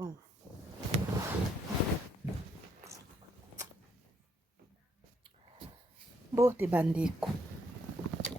Bon. Bon, te bandeko.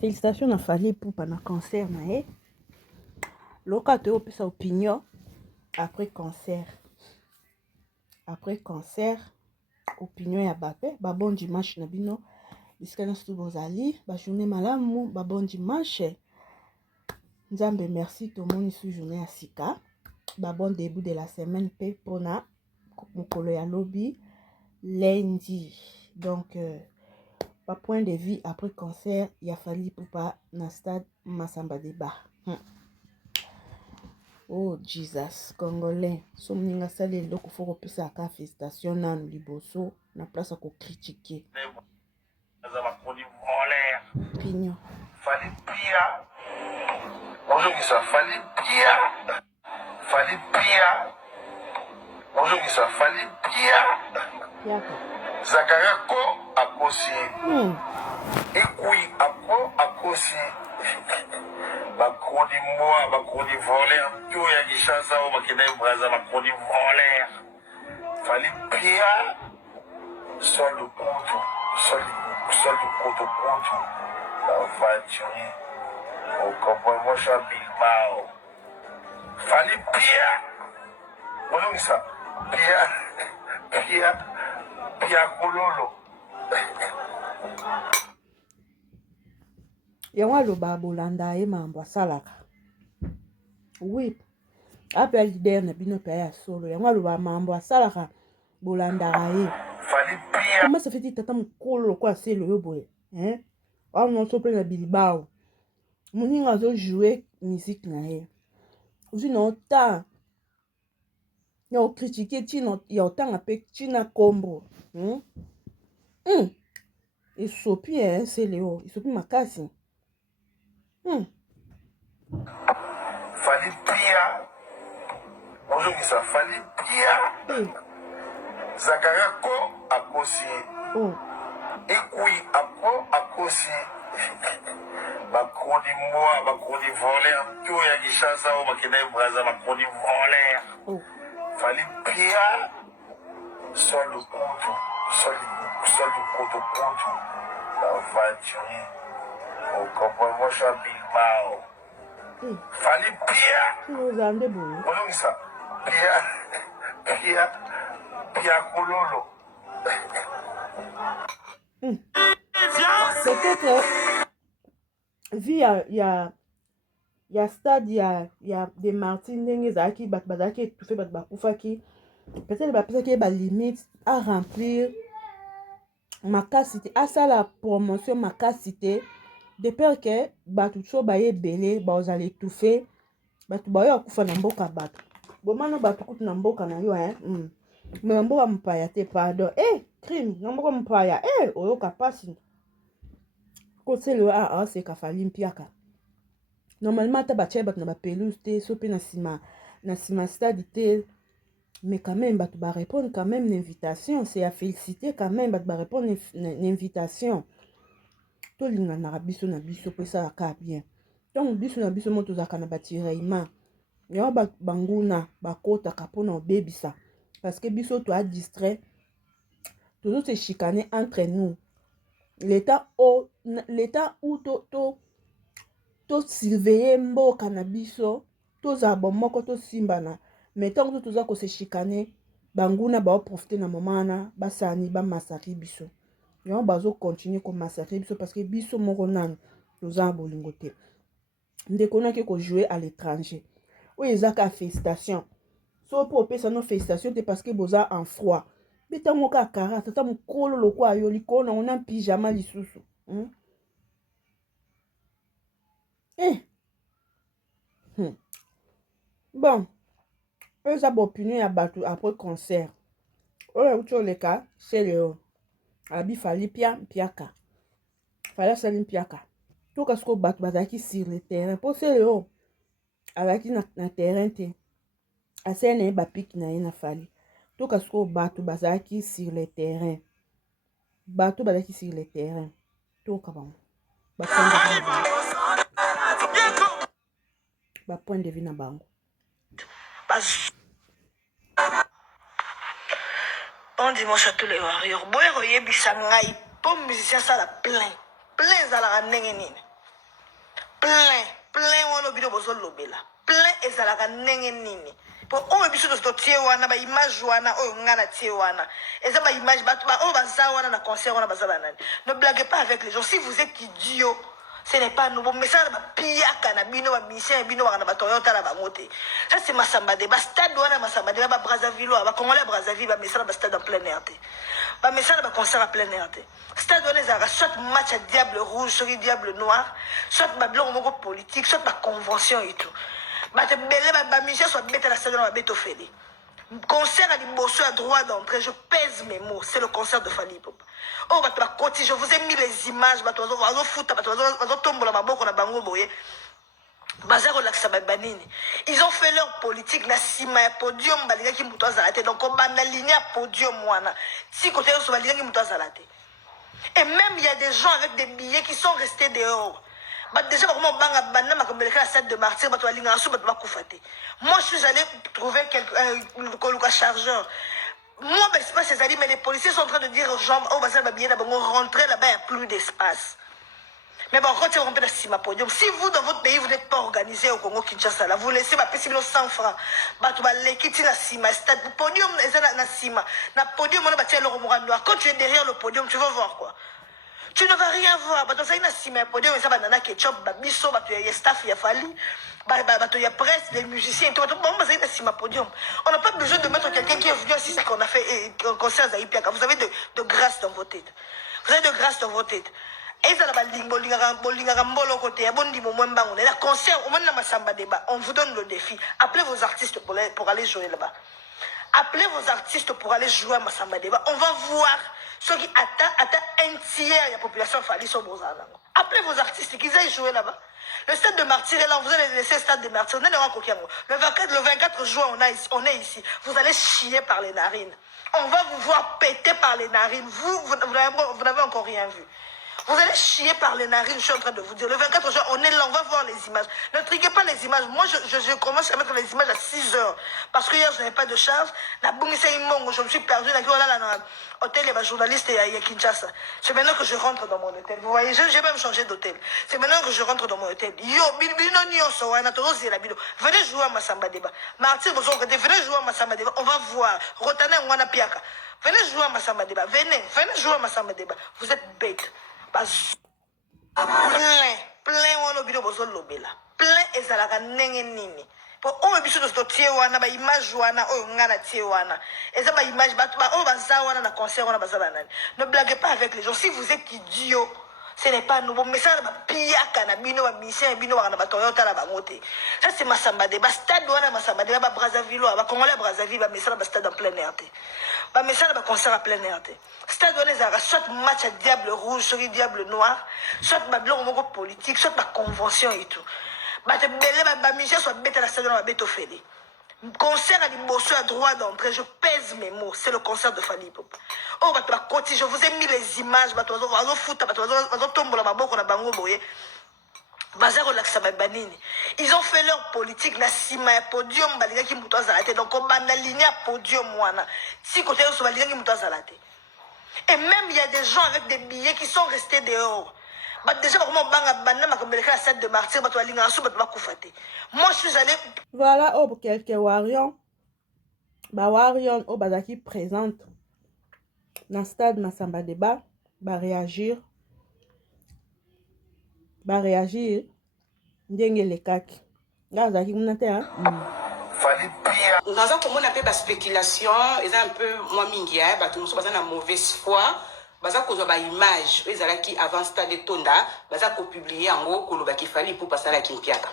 Félicitations à Fally Ipupa na cancer na ye. Loka te opesa opinion après cancer. Après cancer, opinion ya bape, ba bon dimanche na bino. Bisika na stu bozali, ba journée malamu, ba bon dimanche. Nzambe merci tomoni su journée ya sika. Ba bon début de la semaine pe pona mokolo ya lobi lundi. Donc pas point de vie après cancer, il a fallu pour pas na stade Massamba Débat. Oh Jesus, Congolais, somninga sali loko foko pesa ka félicitations na liboso na place à critiquer. Pignon. Fally Pia. Bonjour qui ça, Fally Pia. Fally Pia. Bonjour qui ça, Fally Pia. Piaka. Zakarako akosi. Ekui akosi. Bakroni moi, bakroni voleur. Tout ya Kinshasa ou Makeda Braza, bakroni voleur. Fally Pia. Sol de compte. Sol de compte. La voiture. Au comprends-moi, je suis à Bilbao. Fally Pia. Bonjour qui ça. Pia Kololo. Yango aloba bolanda ye mambo asalaka. Oui. Ape leader na bino pe ya solo. Yango aloba mambo asalaka bolanda ye. Fally Pia. Comment ça fait tata mokolo quoi c'est le boy, hein? On non so plein na Bilbao. Moninga zo jouer musique na ye. Ozi na ota. Yo critiquer tino ya otanga pe tina kombo. Et sopi hein, c'est Léo. Il sopi makasi. Fally Pia. Bonjour qui ça, Fally Pia. Zakarako akosi. Ekui akosi. Bakroni moi, bakroni voleur. Tout ya Kinshasa ou Makeda Braza, bakroni voleur. Fally Pia. Sol de compte. La voiture. Au comprends-moi, je suis à Bilbao. Fally Pia. Bonjour ça. Pia Kololo. Peut-être vu il y a stade il y a des Martins ndenge zaki bat bazaki tout fait bat bakufaki. Peut-être ba pesa ki ba limite à remplir ma capacité à ça la promotion ma capacité de peur que batu so ba ye belé ba ozali étouffer batu ba yo akufa na mboka batu bomano batu kutu na mboka na yo hein mais mboka mpaya te pardon crime na mboka mpaya oyo kapasi ko c'est le c'est ka Fally Mpiaka normalement ta ba tcheba na ba pelouse te so pe na sima stade te. Mais quand même, tu vas répondre quand même l'invitation. C'est à féliciter quand même, tu vas répondre l'invitation. Tout le monde a biso na biso pour ça bien. Donc biso na biso moto za kana batireima. Yo ba banguna ba kota kapona baby ça. Parce que biso tu as distrait. Toujours se chicaner entre nous. L'état où to surveiller mboka na biso, to za bomoko to simbana. Mais tant que tout ça se chicaner, banguna ba profiter na momana, ba sani ba massacrer biso. Yo bazo continuer ko massacrer biso parce que biso moko nan nous a bolingote. Ndeko na ke ko jouer à l'étranger. Ou ezaka félicitations. So pour pesa no félicitations te parce que boza en froid. Bita moka kara, tata mukolo lokwa yo likona on a pyjama lisusu. Bon. Eux ont opinion à battu après concert. Autre le cas, c'est le Abi Fally Piaka. Fally Piaka. Tout ce qu'on bat bazaki sur le terrain. Pour c'est le avec na terrain te. Assez ne ba pique na Fally. Tout ce qu'on bat bazaki sur le terrain. Bateau bazaki sur le terrain. Tout kabam. Ba point de vue na bango. dimanche à tous les warriors. Boyero yebisa ngai po musicien ça la plein. Plein ezalaka ndenge nini. Plein wana bino bozo lobela. Plein ezalaka ndenge nini. Po oyo biso to tie wana ba image wana oyo ngana tie wana. Eza ba image ba oyo baza wana na concert wana baza banani. Ne blaguez pas avec les gens. Si vous êtes idiot, ce n'est pas nouveau. Mais ça va piaka na bino ba mission bino wana ba Toyota la bangote. Ça c'est Massamba de ba stade wana Massamba de ba Brazzaville ba Congolais Brazzaville ba message ba stade en plein air. Ba message ba concert en plein air. Stade wana ezaka soit match à diable rouge, soit diable noir, soit ba blanc moko politique, soit ba convention et tout. Ba te belé ba mission soit bête la stade wana ba bête ofeli. Concert à l'imbosso à droit d'entrée, je pèse mes mots, c'est le concert de Fally Ipupa. Oh, je vous ai mis les images, ils ont fait leur politique, na sima ya podium, donc on a aligné à podium, si côté et même il y a des gens avec des billets qui sont restés dehors. Déjà, moi, je suis allé trouver quelqu'un chargeur. Moi, c'est pas ces amis, mais les policiers sont en train de dire aux gens, oh, rentrer là-bas, il n'y a plus d'espace. Mais bon, quand on peut si vous, dans votre pays, vous n'êtes pas organisé au Congo Kinshasa, là, vous laissez ma pessimie 100 francs. Quand tu es derrière le podium, tu vas voir quoi. Tu ne vas rien voir. Il presse, les musiciens, on n'a pas besoin de mettre quelqu'un qui est venu assister qu'on a fait un concert à Ipiaka. Vous avez de grâce dans vos têtes. Vous avez de grâce dans vos têtes. On vous donne le défi. Appelez vos artistes pour aller jouer là-bas. Appelez vos artistes pour aller jouer à Massamba Deba. On va voir ceux qui atteignent un tiers de la population Fally sur Bozana. Appelez vos artistes qui aillent jouer là-bas. Le stade de Martyr est là, vous allez laisser le stade de Martyr. Le 24 juin, on est ici. Vous allez chier par les narines. On va vous voir péter par les narines. Vous n'avez encore rien vu. Vous allez chier par les narines, je suis en train de vous dire. Le 24 juin, on est là, on va voir les images. Ne triquez pas les images. Moi, je commence à mettre les images à 6 heures. Parce que hier, je n'avais pas de charge. Je me suis perdu dans l'hôtel, il y a un journaliste et à Kinshasa. C'est maintenant que je rentre dans mon hôtel. Vous voyez, j'ai même changé d'hôtel. C'est maintenant que je rentre dans mon hôtel. Venez jouer à Massamba Deba. Martyr, venez jouer à Massamba Deba. On va voir. Rotana Mwana Piaka. Venez jouer à Massamba Deba. Venez jouer à Massamba Deba. Vous êtes bêtes. Plein wana bino bozo lobela. Plein ezalaka ndenge nini. Po oyo biso to tie wana ba image wana oyo ngana tie wana. Eza ba image ba oyo baza wana na concert wana baza banani. Ne blaguez pas avec les gens. Si vous êtes idiot, ce n'est pas nouveau. Mais ça va piaka na bino ba mission bino wana ba Toyota la bangote. Ça c'est Massamba de ba stade wana Massamba de ba Brazzaville ba Congolais Brazzaville ba message ba stade en plein air. Ba message ba concert en plein air. Stade wana ezaka soit match à diable rouge, soit diable noir, soit ba blanc moko politique, soit ba convention et tout. Ba te belé ba mission soit bête la stade wana ba bête ofeli. Concert à l'imbosso à droit d'entrée, je pèse mes mots, c'est le concert de Fally Ipupa. Oh, je vous ai mis les images, ils ont fait leur politique, na sima ya podium, donc on a aligné à podium, si côté et même il y a des gens avec des billets qui sont restés dehors. Déjà, la scène de Martyr, moi je suis allé. Voilà, oh, quelques warriors. Bah, warriors, oh, bah, qui présente dans le stade Massamba Deba, bah, réagir. Ndenge le kaki. Là, vous avez dit, hein? Dans un commun, on a peu de spéculation, et un peu moins mingia, nous sommes en mauvaise foi. Baza ko ba image ezala ki avant stade Tonda baza ko publier en gros ko lobaki Fally pour passer la Kimpiaka.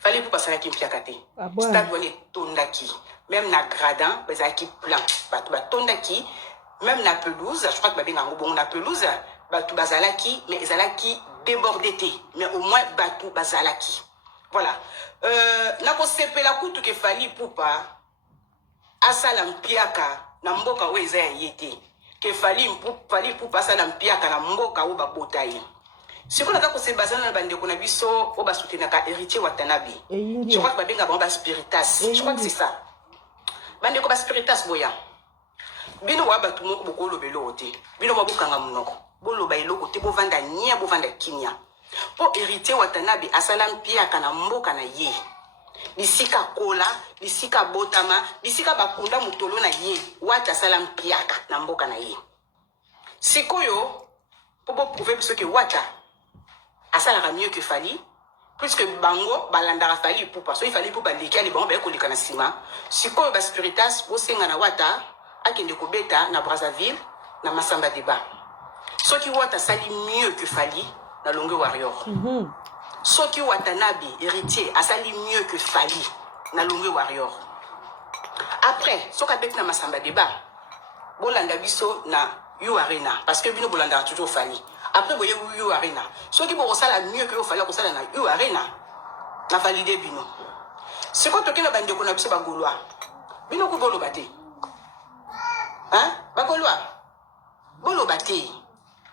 Fally pour passer la Kimpiaka te. Stade woni Tonda ki. Même na gradin baza ki plan. Batu ba Tonda ki même na pelouse, je crois que ba benga bon na pelouse, batu bazala ki mais ezala ki débordé te. Mais au moins batu bazala ki. Voilà. Na ko sepela kutu ke Fally pour pas asala Mpiaka na mboka we za yete. Que Fally pour passer na Mpiaka na mboka ou ba botaye. Si on a ka ko se bazana na bande ko na biso o ba soutenir ka héritier Watanabe. Je crois que ba benga ba spiritas. Je crois que c'est ça. Bande ko ba spiritas boya. bino wa batu moko bokolo belo te bino ba bokanga munoko bolo ba eloko te bovanda nia bovanda kinya po héritier Watanabe asalam pia kana mboka na ye bisika kola bisika botama bisika bakunda mutolo na ye wata salam piaka na mboka na ye sikoyo po prouver biso ke wata asala mieux que Fally puisque bango balandara Fally Ipupa so Fally Ipupa lekali bango ba kolika na sima sikoyo ba spiritas bosenga na wata akende kobeta na Brazzaville na Masamba Débat soki wata sali mieux que Fally na Longue Warrior soki Watanabe héritier asali mieux que Fally na Longue Warrior après soka bet na Masamba Débat bolanda biso na You Arena parce que bino bolanda toujours Fally après boye You Arena soki bo sala mieux que Fally ko sala na You Arena na valider bino siko toki na bande ko na biso bagolwa bino ko bolo bate hein bagolwa bolo bate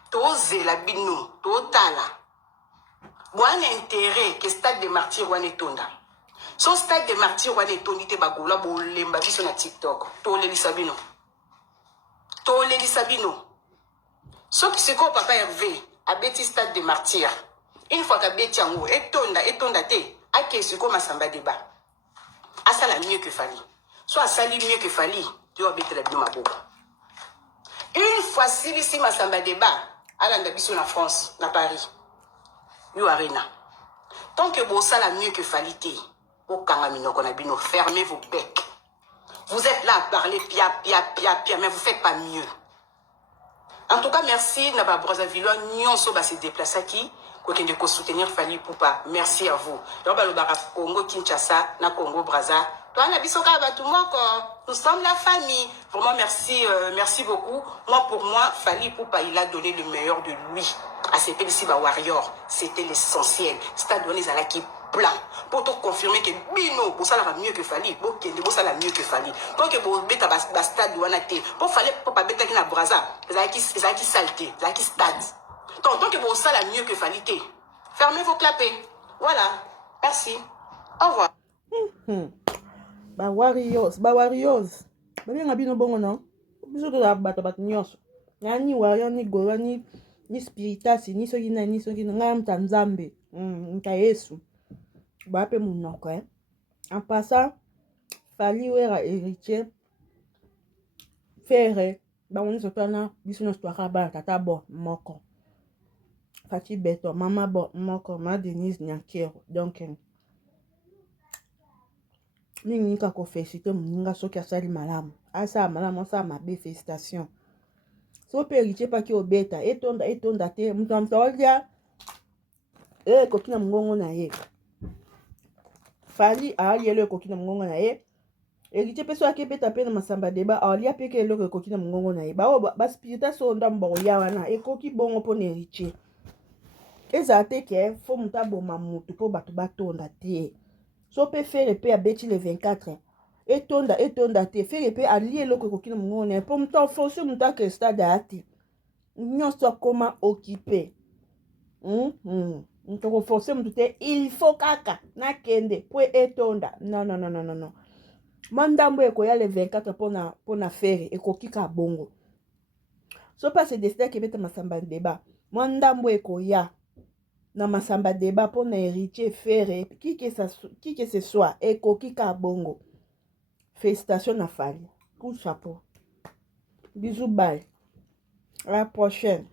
tozela bino totala bon intérêt que stade de martyr wana etonda so stade de martyr wana etondi te bagola bolemba biso na TikTok tolelisa bino soki siko papa Hervé abeti stade de martyr une fois qu'abeti yango etonda te ake siko Masamba Débat asala mieux que Fally so asali mieux que Fally tu abetela bino maboko une fois silisi Masamba Débat alanda biso na France na Paris You Arena tant que bosala mieux que Fally te bokanga minoko na bino fermez vos becs vous êtes là à parler pia mais vous faites pas mieux. En tout cas merci na ba Brazzaville nyonso ba se déplacer qui ko kende ko soutenir Fally Ipupa merci à vous donc ba lo ba Congo Kinshasa na Congo Brazza toi na biso ka ba tout moko nous sommes la famille vraiment merci beaucoup moi pour moi Fally Ipupa il a donné le meilleur de lui à ces petits ba warriors c'était l'essentiel stade donné à qui plan pour te confirmer que bino pour ça la mieux que Fally pour que ça la mieux que Fally pour que vous beta ba stade wana te pour Fally pas beta qui na Brazza ça qui saleté ça qui stade tant que vous ça la mieux que Fally te fermez vos clapets voilà merci au revoir ba warriors babenga bino bongo non biso to bato nyonso nani warrior ni gora ni spiritas ni soki na nga mtanzambe nta Yesu bape munoko en passant Fally wera héritier fere bamoni sotana biso na histoire ba tata bo moko Fati Beto mama bo moko ma Denise Nyakero donc ningi ka ko féliciter muninga soki asali malamu asa malamu asa mabe félicitation so pe héritier pa ki obeta etonda te mutamta olia kokina mungongo na ye Fally alielo kokina mungongo na ye héritier pe so akebeta pe na Masamba Débat alia pe ke eloko kokina mungongo na ye ba spirita so ndambo ya wana ekoki bongo po na héritier eza te ke fo muta boma mutu po bato batonda te so pe fere pe abeti le 24 etonda te fere pe alie eloko kokina mungongo na ye po muta force muta ke stade ati nyonso akoma occupé ntoko force mutu te il faut kaka nakende po etonda non mandambo ekoya le 24 pona fere ekokika bongo so pas se décider ke beta Masamba Débat mandambo ekoya na Masamba Débat pona héritier fere qui que ce soit ekokika bongo félicitations na Fally coup de chapeau bisous bye à la prochaine.